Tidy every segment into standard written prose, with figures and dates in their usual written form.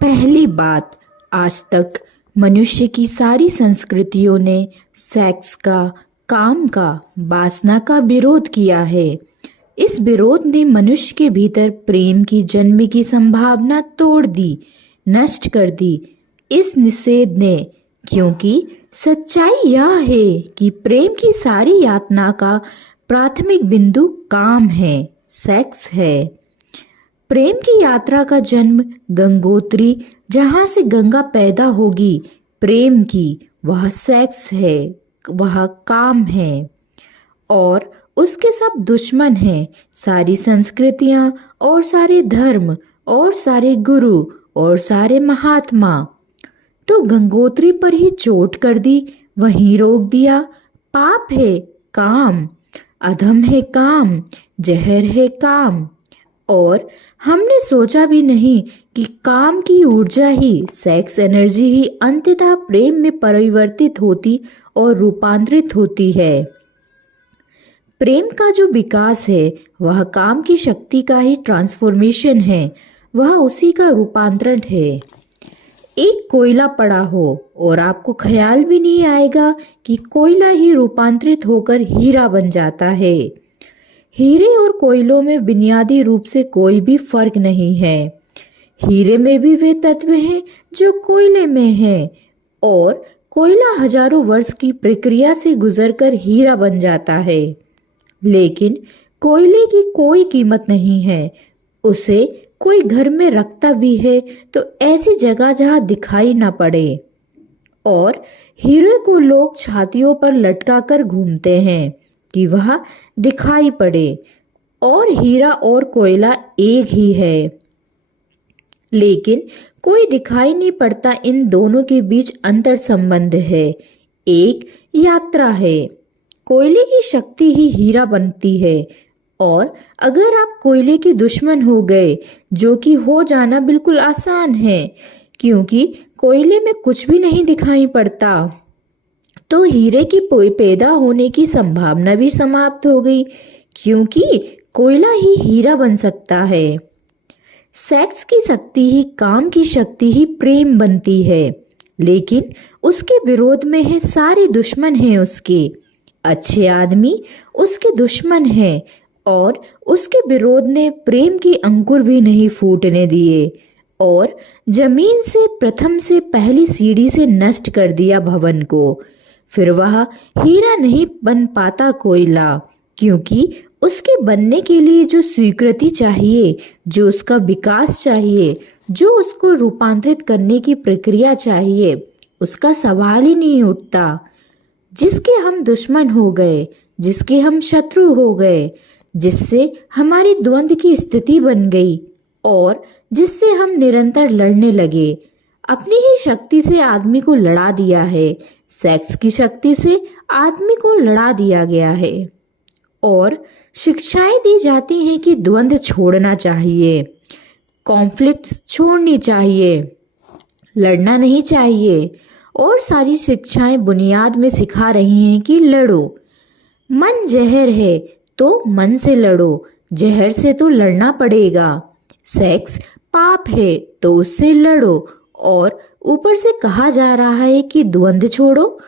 पहली बात, आज तक मनुष्य की सारी संस्कृतियों ने सेक्स का, काम का, वासना का विरोध किया है। इस विरोध ने मनुष्य के भीतर प्रेम की जन्म की संभावना तोड़ दी, नष्ट कर दी। इस निषेध ने, क्योंकि सच्चाई यह है कि प्रेम की सारी यातना का प्राथमिक बिंदु काम है, सेक्स है। प्रेम की यात्रा का जन्म गंगोत्री, जहाँ से गंगा पैदा होगी, प्रेम की, वह सेक्स है, वह काम है। और उसके सब दुश्मन हैं, सारी संस्कृतियाँ और सारे धर्म और सारे गुरु और सारे महात्मा। तो गंगोत्री पर ही चोट कर दी, वहीं रोक दिया। पाप है काम, अधम है काम, जहर है काम। और हमने सोचा भी नहीं कि काम की ऊर्जा ही, सेक्स एनर्जी ही अंततः प्रेम में परिवर्तित होती और रूपांतरित होती है। प्रेम का जो विकास है वह काम की शक्ति का ही ट्रांसफॉर्मेशन है, वह उसी का रूपांतरण है। एक कोयला पड़ा हो और आपको ख्याल भी नहीं आएगा कि कोयला ही रूपांतरित होकर हीरा बन जाता है। हीरे और कोयलों में बुनियादी रूप से कोई भी फर्क नहीं है। हीरे में भी वे तत्व हैं जो कोयले में हैं, और कोयला हजारों वर्ष की प्रक्रिया से गुजरकर हीरा बन जाता है। लेकिन कोयले की कोई कीमत नहीं है। उसे कोई घर में रखता भी है तो ऐसी जगह जहां दिखाई न पड़े। और हीरे को लोग छातियों पर लटका कर घूमते हैं कि वह दिखाई पड़े। और हीरा और कोयला एक ही है, लेकिन कोई दिखाई नहीं पड़ता। इन दोनों के बीच अंतर संबंध है, एक यात्रा है। कोयले की शक्ति ही हीरा बनती है। और अगर आप कोयले के दुश्मन हो गए, जो कि हो जाना बिल्कुल आसान है, क्योंकि कोयले में कुछ भी नहीं दिखाई पड़ता, तो हीरे की पैदा होने की संभावना भी समाप्त हो गई, क्योंकि कोयला ही हीरा बन सकता है। सेक्स की शक्ति ही, काम की शक्ति ही प्रेम बनती है, लेकिन उसके विरोध में है सारे दुश्मन हैं उसके। अच्छे आदमी उसके दुश्मन हैं, और उसके विरोध ने प्रेम की अंकुर भी नहीं फूटने दिए, और जमीन से प्रथम से पहली सीढ़ी से नष्ट कर दिया भवन को। फिर वह हीरा नहीं बन पाता कोयला, क्योंकि उसके बनने के लिए जो स्वीकृति चाहिए, जो उसका विकास चाहिए, जो उसको रूपांतरित करने की प्रक्रिया चाहिए, उसका सवाल ही नहीं उठता। जिसके हम दुश्मन हो गए, जिसके हम शत्रु हो गए, जिससे हमारी द्वंद्व की स्थिति बन गई, और जिससे हम निरंतर लड़ने लगे। अपनी ही शक्ति से आदमी को लड़ा दिया है, सेक्स की शक्ति से आदमी को लड़ा दिया गया है। और शिक्षाएं दी जाती हैं कि द्वंद्व छोड़ना चाहिए, कॉन्फ्लिक्ट्स छोड़नी चाहिए, लड़ना नहीं चाहिए। और सारी शिक्षाएं बुनियाद में सिखा रही हैं कि लड़ो। मन जहर है तो मन से लड़ो, जहर से तो लड़ना पड़ेगा। सेक्स पाप है तो उससे लड़ो, और ऊपर से कहा जा रहा है कि द्वंद्व छोड़ो।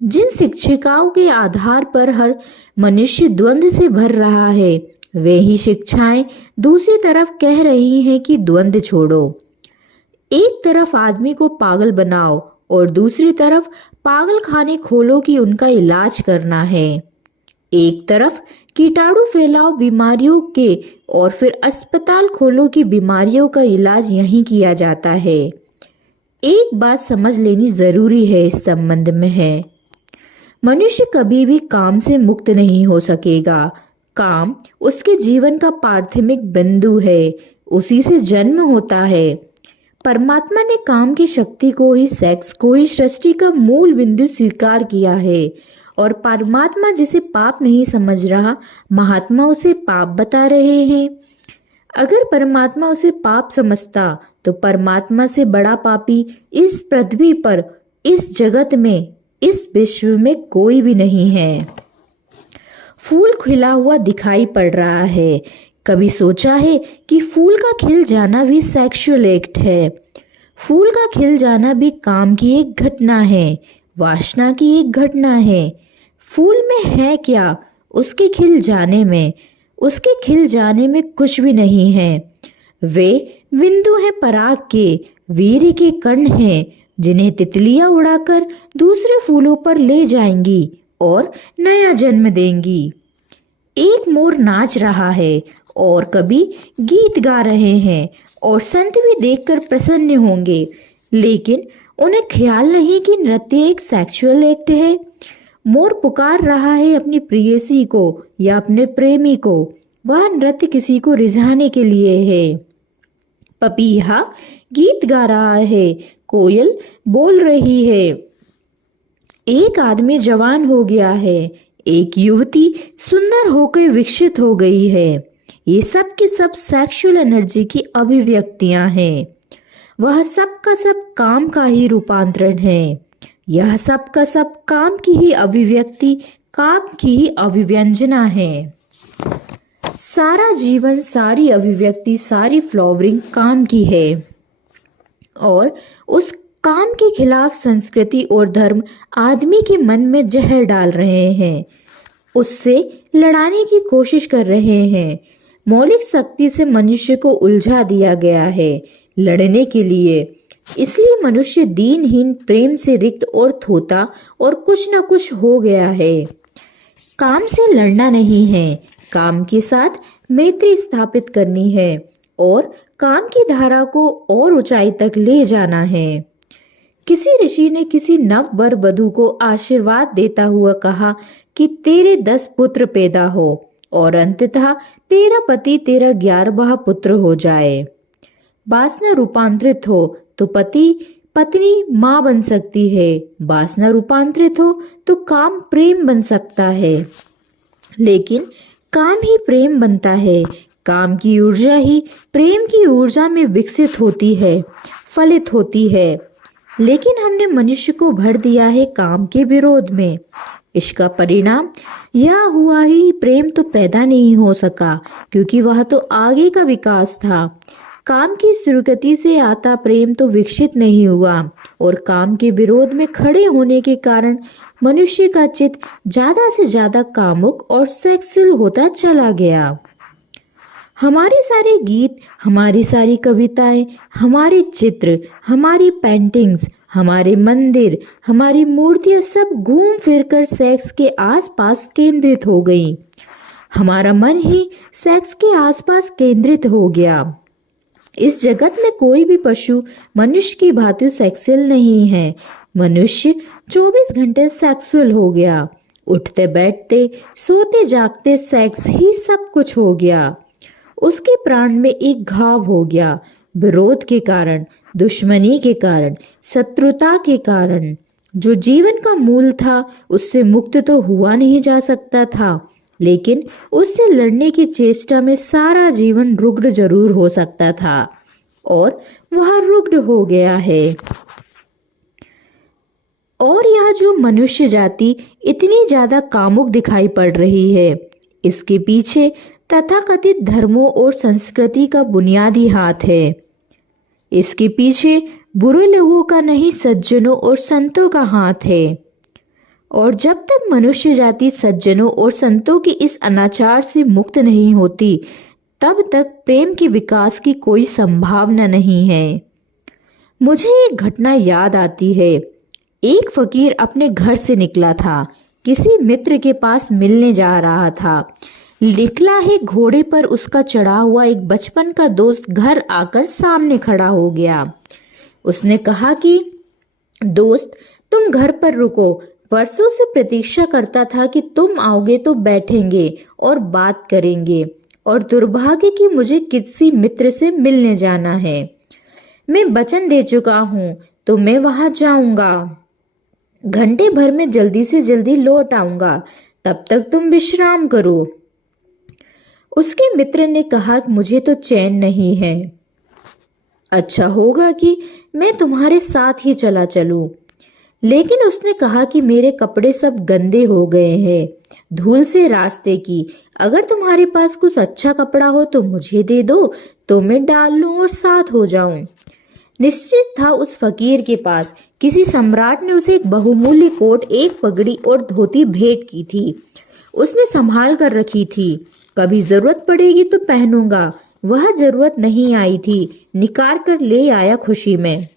जिन शिक्षिकाओं के आधार पर हर मनुष्य द्वंद्व से भर रहा है, वे ही शिक्षाएं दूसरी तरफ कह रही हैं कि द्वंद्व छोड़ो। एक तरफ आदमी को पागल बनाओ और दूसरी तरफ पागल खाने खोलो कि उनका इलाज करना है। एक तरफ कीटाणु फैलाओ बीमारियों के, और फिर अस्पताल खोलो कि बीमारियों का इलाज यहीं किया जाता है। एक बात समझ लेनी जरूरी है इस संबंध में है, मनुष्य कभी भी काम से मुक्त नहीं हो सकेगा। काम उसके जीवन का प्राथमिक बिंदु है, उसी से जन्म होता है। परमात्मा ने काम की शक्ति को ही, सेक्स को ही सृष्टि का मूल बिंदु स्वीकार किया है। और परमात्मा जिसे पाप नहीं समझ रहा, महात्मा उसे पाप बता रहे हैं। अगर परमात्मा उसे पाप समझता तो परमात्मा से बड़ा पापी इस पृथ्वी पर, इस जगत में, इस विश्व में कोई भी नहीं है। फूल खिला हुआ दिखाई पड़ रहा है, कभी सोचा है कि फूल का खिल जाना भी सेक्सुअल एक्ट है? फूल का खिल जाना भी काम की एक घटना है, वासना की एक घटना है। फूल में है क्या? उसके खिल जाने में, उसके खिल जाने में कुछ भी नहीं है। वे बिंदु हैं पराग के, वीर्य के कण हैं, जिन्हें तितलियां उड़ाकर दूसरे फूलों पर ले जाएंगी और नया जन्म देंगी। एक मोर नाच रहा है और कभी गीत गा रहे हैं और संत भी देखकर प्रसन्न होंगे, लेकिन उन्हें ख्याल नहीं कि नृत्य एक सेक्सुअल एक्ट है। मोर पुकार रहा है अपनी प्रेयसी को या अपने प्रेमी को। वह नृत्य किसी को रिझाने के लिए है। पपीहा गीत गा रहा है, कोयल बोल रही है। एक आदमी जवान हो गया है, एक युवती सुंदर होकर विकसित हो गई है। ये सब के सब सेक्सुअल एनर्जी की अभिव्यक्तियां हैं। वह सब का सब काम का ही रूपांतरण है। यह सब का सब काम की ही अभिव्यक्ति, काम की ही अभिव्यंजना है। सारा जीवन, सारी अभिव्यक्ति, सारी फ्लावरिंग काम की है और उस काम के खिलाफ संस्कृति और धर्म आदमी के मन में जहर डाल रहे हैं, उससे लड़ाने की कोशिश कर रहे हैं। मौलिक शक्ति से मनुष्य को उलझा दिया गया है लड़ने के लिए। इसलिए मनुष्य दीनहीन, प्रेम से रिक्त और थोथा और कुछ न कुछ हो गया है। काम से लड़ना नहीं है, काम के साथ मैत्री स्थापित करनी है और काम की धारा को और ऊंचाई तक ले जाना है। किसी ऋषि ने किसी नव वर वधू को आशीर्वाद देता हुआ कहा कि तेरे 10 पुत्र पैदा हो और अंततः तेरा पति तेरा 11वां पुत्र हो जाए। वासना रूपांतरित हो तो पति पत्नी माँ बन सकती है, वासना रूपांतरित हो तो काम प्रेम बन सकता है। लेकिन काम ही प्रेम बनता है। काम की ऊर्जा ही प्रेम की ऊर्जा में विकसित होती है, फलित होती है। लेकिन हमने मनुष्य को भर दिया है काम के विरोध में। इसका परिणाम यह हुआ ही प्रेम तो पैदा नहीं हो सका, क्योंकि वह तो आगे का विकास था। काम की स्वीकृति से आता प्रेम तो विकसित नहीं हुआ और काम के विरोध में खड़े होने के कारण मनुष्य का चित्त ज्यादा से ज्यादा कामुक और सेक्सुअल होता चला गया। हमारे सारे गीत, हमारी सारी कविताएं, हमारे चित्र, हमारी पेंटिंग्स, हमारे मंदिर, हमारी मूर्तियां सब घूम फिरकर सेक्स के आसपास केंद्रित हो गई। हमारा मन ही सेक्स के आसपास केंद्रित हो गया। इस जगत में कोई भी पशु मनुष्य की भांति सेक्सुअल नहीं है। मनुष्य 24 घंटे सेक्सुअल हो गया। उठते बैठते, सोते जागते सेक्स ही सब कुछ हो गया। उसके प्राण में एक घाव हो गया, विरोध के कारण, दुश्मनी के कारण, शत्रुता के कारण। जो जीवन का मूल था उससे मुक्त तो हुआ नहीं जा सकता था, लेकिन उससे लड़ने की चेष्टा में सारा जीवन रुग्ण जरूर हो सकता था और वह रुग्ण हो गया है। और यह जो मनुष्य जाति इतनी ज्यादा कामुक दिखाई पड़ रही है, इसके पीछे तथाकथित धर्मों और संस्कृति का बुनियादी हाथ है। इसके पीछे बुरे लोगों का नहीं, सज्जनों और संतों का हाथ है। और जब तक मनुष्य जाति सज्जनों और संतों की इस अनाचार से मुक्त नहीं होती, तब तक प्रेम के विकास की कोई संभावना नहीं है। मुझे एक घटना याद आती है। एक फकीर अपने घर से निकला था, किसी मित्र के पास मिलने जा रहा था। निकला है घोड़े पर उसका चढ़ा हुआ एक बचपन का दोस्त घर आकर सामने खड़ा हो गया। उसने कहा कि दोस्त, तुम घर पर रुको, वर्षों से प्रतीक्षा करता था कि तुम आओगे तो बैठेंगे और बात करेंगे, और दुर्भाग्य कि मुझे किसी मित्र से मिलने जाना है। मैं वचन दे चुका हूँ तो मैं वहां जाऊंगा। घंटे भर में जल्दी से जल्दी लौट आऊंगा, तब तक तुम विश्राम करो। उसके मित्र ने कहा, मुझे तो चैन नहीं है। अच्छा होगा कि मैं तुम्हारे साथ ही चला चलूं। लेकिन उसने कहा कि मेरे कपड़े सब गंदे हो गए हैं धूल से रास्ते की। अगर तुम्हारे पास कुछ अच्छा कपड़ा हो तो मुझे दे दो, तो मैं डाल लूं और साथ हो जाऊं। निश्चित था उस फकीर के पास किसी सम्राट ने उसे एक बहुमूल्य कोट, एक पगड़ी और धोती भेंट की थी। उसने संभाल कर रखी थी, कभी जरूरत पड़ेगी तो पहनूंगा। वह जरूरत नहीं आई थी, निकाल कर ले आया खुशी में।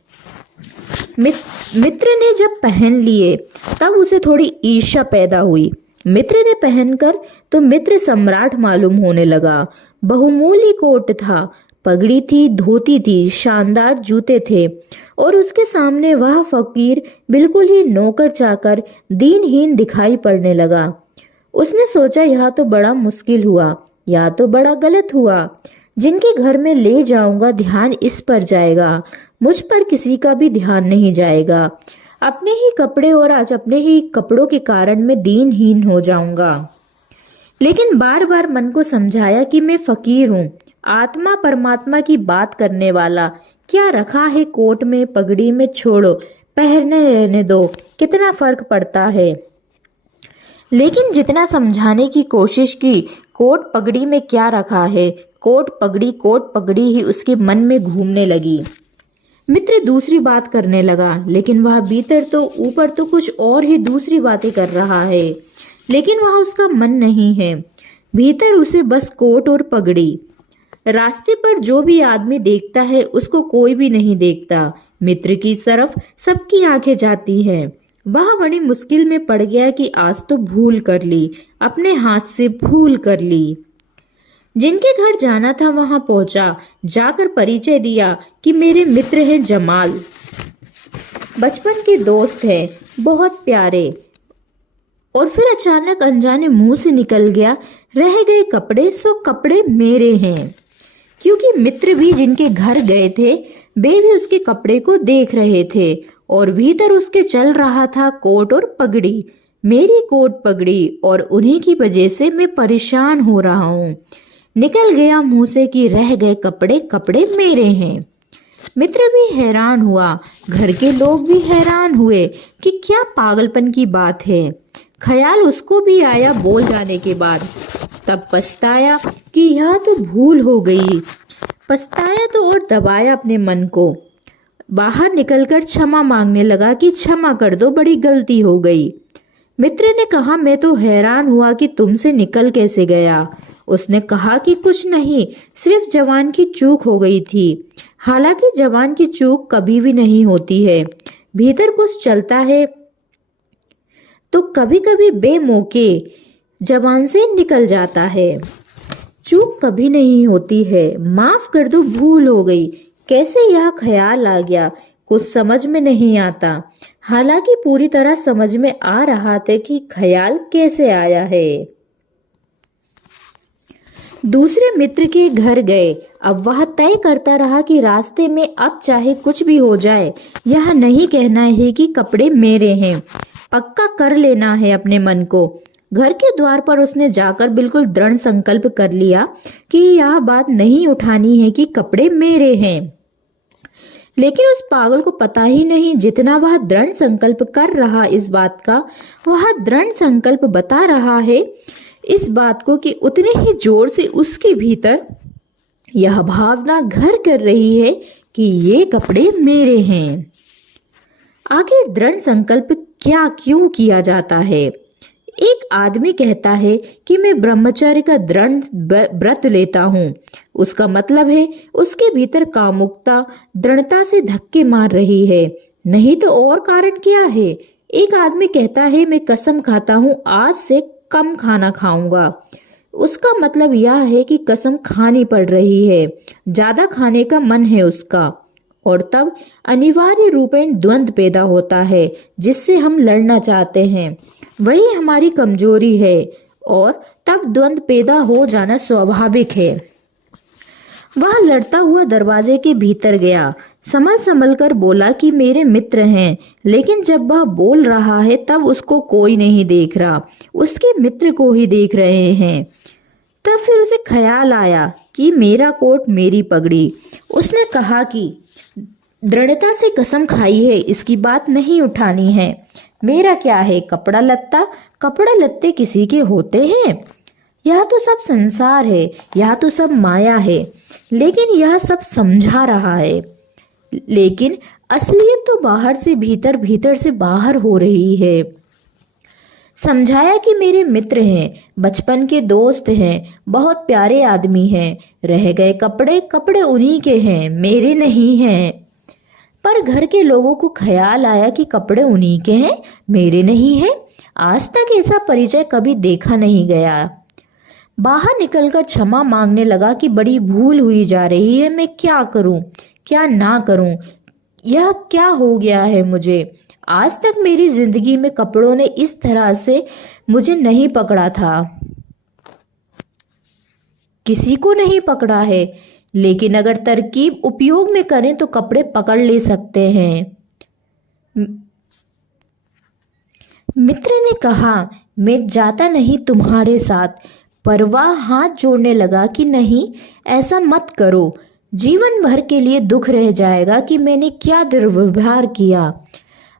मित्र ने जब पहन लिए तब उसे थोड़ी ईर्ष्या पैदा हुई। मित्र ने पहनकर तो मित्र सम्राट मालूम होने लगा। बहुमूल्य कोट था, पगड़ी थी, धोती थी, शानदार जूते थे और उसके सामने वह फकीर बिल्कुल ही नौकर चाकर दीनहीन दिखाई पड़ने लगा। उसने सोचा यह तो बड़ा मुश्किल हुआ, या तो बड़ा गलत हुआ। जिनके घर में ले जाऊंगा ध्यान इस पर जाएगा, मुझ पर किसी का भी ध्यान नहीं जाएगा। अपने ही कपड़े और आज अपने ही कपड़ों के कारण मैं दीनहीन हो जाऊंगा। लेकिन बार बार मन को समझाया कि मैं फकीर हूँ, आत्मा परमात्मा की बात करने वाला। क्या रखा है कोट में, पगड़ी में, छोड़ो, पहनने रहने दो, कितना फर्क पड़ता है। लेकिन जितना समझाने की कोशिश की, कोट पगड़ी में क्या रखा है, कोट पगड़ी ही उसके मन में घूमने लगी। मित्र दूसरी बात करने लगा, लेकिन वह भीतर तो ऊपर तो कुछ और ही दूसरी बातें कर रहा है, लेकिन वह उसका मन नहीं है। भीतर उसे बस कोट और पगड़ी। रास्ते पर जो भी आदमी देखता है उसको कोई भी नहीं देखता। मित्र की तरफ सबकी आंखें जाती हैं। वह बड़ी मुश्किल में पड़ गया कि आज तो भूल कर ली, अपने हाथ से भूल कर ली। जिनके घर जाना था वहां पहुंचा, जाकर परिचय दिया कि मेरे मित्र हैं जमाल, बचपन के दोस्त हैं, बहुत प्यारे। और फिर अचानक अनजाने मुंह से निकल गया, रह गए कपड़े सो कपड़े मेरे हैं। क्योंकि मित्र भी जिनके घर गए थे वे भी उसके कपड़े को देख रहे थे और भीतर उसके चल रहा था कोट और पगड़ी, मेरी कोट पगड़ी, और उन्हीं की वजह से मैं परेशान हो रहा हूँ। निकल गया मुंह से कि रह गए कपड़े, कपड़े मेरे हैं। मित्र भी हैरान हुआ, घर के लोग भी हैरान हुए कि क्या पागलपन की बात है। ख्याल उसको भी आया बोल जाने के बाद, तब पछताया कि यह तो भूल हो गई। पछताया तो और दबाया अपने मन को। बाहर निकलकर क्षमा मांगने लगा कि क्षमा कर दो, बड़ी गलती हो गई। मित्र ने कहा, मैं तो हैरान हुआ कि तुमसे निकल कैसे गया। उसने कहा कि कुछ नहीं, सिर्फ जवान की चूक हो गई थी। हालांकि जवान की चूक कभी भी नहीं होती है, भीतर कुछ चलता है तो कभी कभी बेमौके जबान से निकल जाता है। चूक कभी नहीं होती है, माफ कर दो, भूल हो गई। कैसे यह ख्याल आ गया कुछ समझ में नहीं आता। हालांकि पूरी तरह समझ में आ रहा था कि ख्याल कैसे आया है। दूसरे मित्र के घर गए। अब वह तय करता रहा कि रास्ते में अब चाहे कुछ भी हो जाए, यह नहीं कहना है कि कपड़े मेरे हैं। पक्का कर लेना है अपने मन को। घर के द्वार पर उसने जाकर बिल्कुल दृढ़ संकल्प कर लिया कि यह बात नहीं उठानी है कि कपड़े मेरे हैं। लेकिन उस पागल को पता ही नहीं, जितना वह दृढ़ संकल्प कर रहा इस बात का, वह दृढ़ संकल्प बता रहा है इस बात को कि उतने ही जोर से उसके भीतर यह भावना घर कर रही है कि ये कपड़े मेरे हैं। आखिर दृढ़ संकल्प क्या क्यों किया जाता है? एक आदमी कहता है कि मैं ब्रह्मचर्य का दृढ़ व्रत लेता हूँ, उसका मतलब है उसके भीतर कामुकता दृढ़ता से धक्के मार रही है, नहीं तो और कारण क्या है। एक आदमी कहता है मैं कसम खाता हूँ आज से कम खाना खाऊंगा, उसका मतलब यह है कि कसम खानी पड़ रही है, ज्यादा खाने का मन है उसका। और तब अनिवार्य रूपेण द्वंद्व पैदा होता है जिससे हम लड़ना चाहते हैं, वही हमारी कमजोरी है और तब द्वंद्व पैदा हो जाना स्वाभाविक है। वह लड़ता हुआ दरवाजे के भीतर गया, संभल संभल कर बोला कि मेरे मित्र हैं, लेकिन जब वह बोल रहा है तब उसको कोई नहीं देख रहा, उसके मित्र को ही देख रहे हैं। तब फिर उसे ख्याल आया कि मेरा कोट मेरी पगड़ी। उसने कहा कि दृढ़ता से कसम खाई है, इसकी बात नहीं उठानी है। मेरा क्या है, कपड़ा लत्ते किसी के होते हैं। यह तो सब संसार है, यह तो सब माया है, लेकिन यह सब समझा रहा है। लेकिन असलियत तो बाहर से भीतर, भीतर से बाहर हो रही है। समझाया कि मेरे मित्र हैं, बचपन के दोस्त हैं, बहुत प्यारे आदमी हैं। रह गए कपड़े, कपड़े उन्हीं के हैं, मेरे नहीं हैं। पर घर के लोगों को ख्याल आया कि कपड़े उन्हीं के हैं, मेरे नहीं हैं। आज तक ऐसा परिचय कभी देखा नहीं गया। बाहर निकलकर क्षमा मांगने लगा कि बड़ी भूल हुई जा रही है, मैं क्या करूं, क्या ना करूं, यह क्या हो गया है मुझे। आज तक मेरी जिंदगी में कपड़ों ने इस तरह से मुझे नहीं पकड़ा था, किसी को नहीं पकड़ा है। लेकिन अगर तरकीब उपयोग में करें तो कपड़े पकड़ ले सकते हैं। मित्र ने कहा, मैं जाता नहीं तुम्हारे साथ। पर वह हाथ जोड़ने लगा कि नहीं, ऐसा मत करो, जीवन भर के लिए दुख रह जाएगा कि मैंने क्या दुर्व्यवहार किया।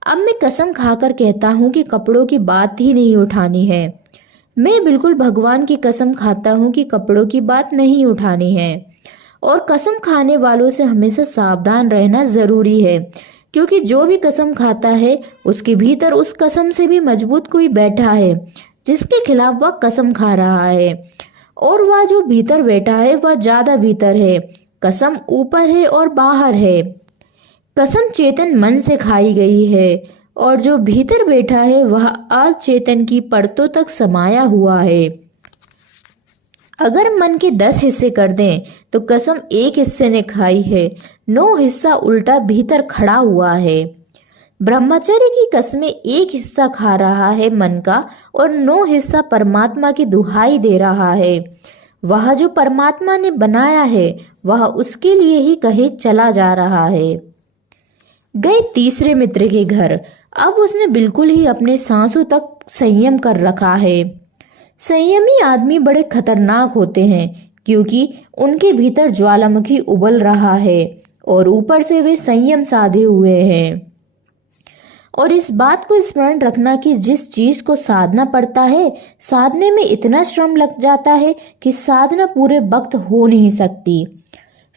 अब मैं कसम खाकर कहता हूँ कि कपड़ों की बात ही नहीं उठानी है। मैं बिल्कुल भगवान की कसम खाता हूँ कि कपड़ों की बात नहीं उठानी है। और कसम खाने वालों से हमेशा सावधान रहना जरूरी है, क्योंकि जो भी कसम खाता है उसके भीतर उस कसम से भी मजबूत कोई बैठा है जिसके खिलाफ वह कसम खा रहा है। और वह जो भीतर बैठा है वह ज्यादा भीतर है। कसम ऊपर है और बाहर है। कसम चेतन मन से खाई गई है और जो भीतर बैठा है वह अचेतन की परतों तक समाया हुआ है। अगर मन के 10 हिस्से कर दें तो कसम एक हिस्से ने खाई है, 9 हिस्सा उल्टा भीतर खड़ा हुआ है। ब्रह्मचर्य की कसमें एक हिस्सा खा रहा है मन का और 9 हिस्सा परमात्मा की दुहाई दे रहा है। वह जो परमात्मा ने बनाया है वह उसके लिए ही कहीं चला जा रहा है। गए तीसरे मित्र के घर। अब उसने बिल्कुल ही अपने सांसों तक संयम कर रखा है। संयमी आदमी बड़े खतरनाक होते हैं, क्योंकि उनके भीतर ज्वालामुखी उबल रहा है और ऊपर से वे संयम साधे हुए हैं। और इस बात को स्मरण रखना कि जिस चीज को साधना पड़ता है, साधने में इतना श्रम लग जाता है कि साधना पूरे वक्त हो नहीं सकती।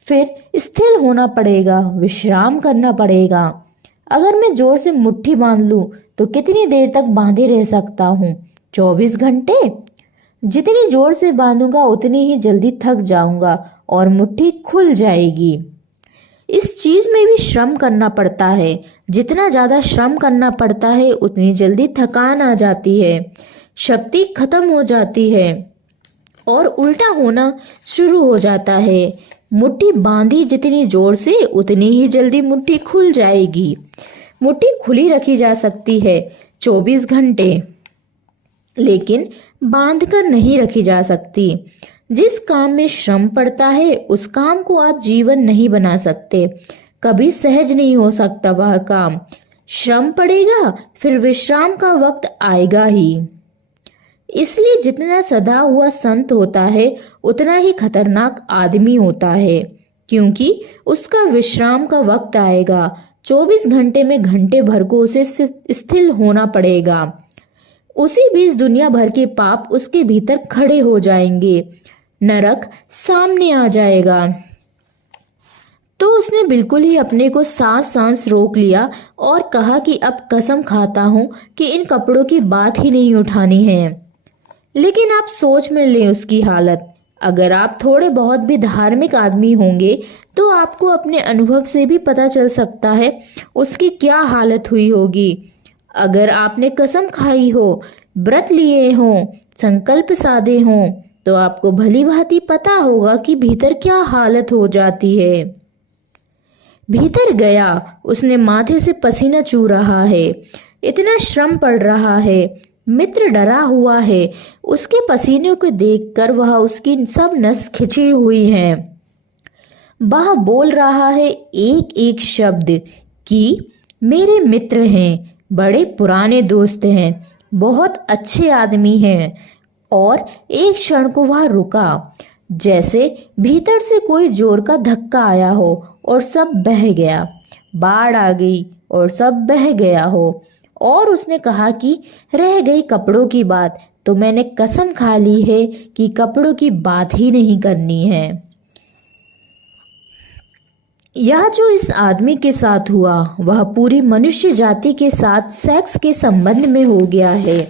फिर स्थिर होना पड़ेगा, विश्राम करना पड़ेगा। अगर मैं जोर से मुट्ठी बांध लूं तो कितनी देर तक बांधे रह सकता हूँ? 24 घंटे। जितनी जोर से बांधूंगा उतनी ही जल्दी थक जाऊंगा और मुट्ठी खुल जाएगी। इस चीज में भी श्रम करना पड़ता है। जितना ज्यादा श्रम करना पड़ता है उतनी जल्दी थकान आ जाती है, शक्ति खत्म हो जाती है और उल्टा होना शुरू हो जाता है। मुट्ठी बांधी जितनी जोर से उतनी ही जल्दी मुट्ठी खुल जाएगी। मुट्ठी खुली रखी जा सकती है 24 घंटे, लेकिन बांधकर नहीं रखी जा सकती। जिस काम में श्रम पड़ता है उस काम को आप जीवन नहीं बना सकते। कभी सहज नहीं हो सकता वह काम। श्रम पड़ेगा, फिर विश्राम का वक्त आएगा ही। इसलिए जितना सदा हुआ संत होता है उतना ही खतरनाक आदमी होता है, क्योंकि उसका विश्राम का वक्त आएगा। 24 घंटे में घंटे भर को उसे स्थिर होना पड़ेगा। उसी बीच दुनिया भर के पाप उसके भीतर खड़े हो जाएंगे, नरक सामने आ जाएगा। तो उसने बिल्कुल ही अपने को सांस सांस रोक लिया और कहा कि अब कसम खाता हूं कि इन कपड़ों की बात ही नहीं उठानी है। लेकिन आप सोच में लें उसकी हालत। अगर आप थोड़े बहुत भी धार्मिक आदमी होंगे तो आपको अपने अनुभव से भी पता चल सकता है उसकी क्या हालत हुई होगी। अगर आपने कसम खाई हो, व्रत लिए हों, संकल्प साधे हों, तो आपको भली भांति पता होगा कि भीतर क्या हालत हो जाती है। भीतर गया, उसने माथे से पसीना चू रहा है, इतना श्रम पड़ रहा है। मित्र डरा हुआ है, उसके पसीने को देखकर वह उसकी सब नस खिंची हुई हैं। वह बोल रहा है एक एक शब्द कि मेरे मित्र हैं, बड़े पुराने दोस्त हैं, बहुत अच्छे आदमी हैं। और एक क्षण को वह रुका, जैसे भीतर से कोई जोर का धक्का आया हो और सब बह गया। बाढ़ आ गई और सब बह गया हो। और उसने कहा कि रह गई कपड़ों की बात, तो मैंने कसम खा ली है कि कपड़ों की बात ही नहीं करनी है। यह जो इस आदमी के साथ हुआ वह पूरी मनुष्य जाति के साथ सेक्स के संबंध में हो गया है।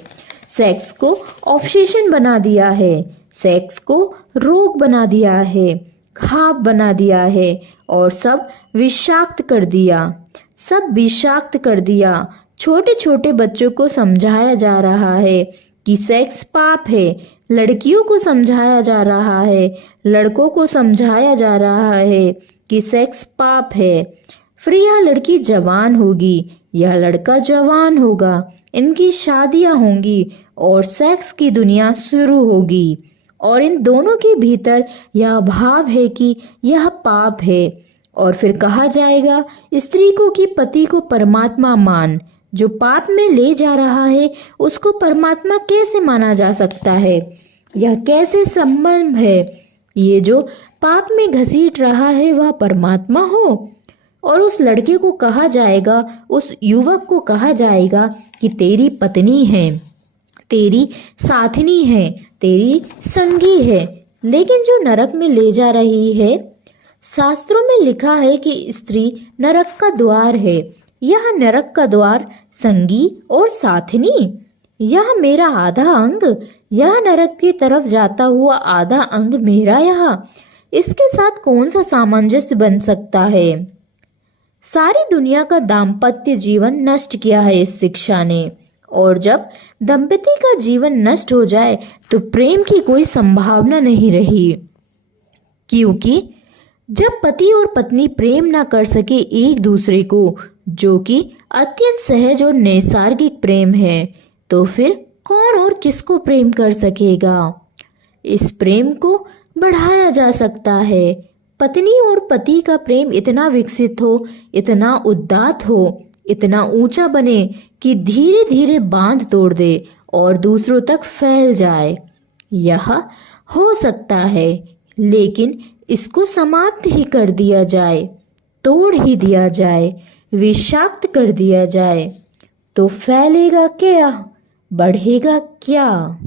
सेक्स को ऑब्सेशन बना दिया है, सेक्स को रोग बना दिया है, खाप बना दिया है और सब विषाक्त कर दिया, सब विषाक्त कर दिया। छोटे छोटे बच्चों को समझाया जा रहा है कि सेक्स पाप है, लड़कियों को समझाया जा रहा है, लड़कों को समझाया जा रहा है कि सेक्स पाप है। फिर यह लड़की जवान होगी, यह लड़का जवान होगा, इनकी शादियां होंगी और सेक्स की दुनिया शुरू होगी और इन दोनों के भीतर यह भाव है कि यह पाप है। और फिर कहा जाएगा स्त्री को कि पति को परमात्मा मान। जो पाप में ले जा रहा है उसको परमात्मा कैसे माना जा सकता है? यह कैसे संभव है? ये जो पाप में घसीट रहा है वह परमात्मा हो? और उस लड़के को कहा जाएगा, उस युवक को कहा जाएगा कि तेरी पत्नी है, तेरी साथनी है, तेरी संगी है, लेकिन जो नरक में ले जा रही है। शास्त्रों में लिखा है कि स्त्री नरक का द्वार है। यह नरक का द्वार संगी और साथनी, यह मेरा आधा अंग, यह नरक की तरफ जाता हुआ आधा अंग मेरा, इसके साथ कौन सा सामंजस्य बन सकता है? सारी दुनिया का दाम्पत्य जीवन नष्ट किया है इस शिक्षा ने। और जब दंपति का जीवन नष्ट हो जाए तो प्रेम की कोई संभावना नहीं रही, क्योंकि जब पति और पत्नी प्रेम ना कर सके एक दूसरे को, जो कि अत्यंत सहज और नैसर्गिक प्रेम है, तो फिर कौन और किसको प्रेम कर सकेगा? इस प्रेम को बढ़ाया जा सकता है। पत्नी और पति का प्रेम इतना विकसित हो, इतना उदात्त हो, इतना ऊंचा बने कि धीरे धीरे बांध तोड़ दे और दूसरों तक फैल जाए। यह हो सकता है, लेकिन इसको समाप्त ही कर दिया जाए, तोड़ ही दिया जाए, विषाक्त कर दिया जाए, तो फैलेगा क्या, बढ़ेगा क्या?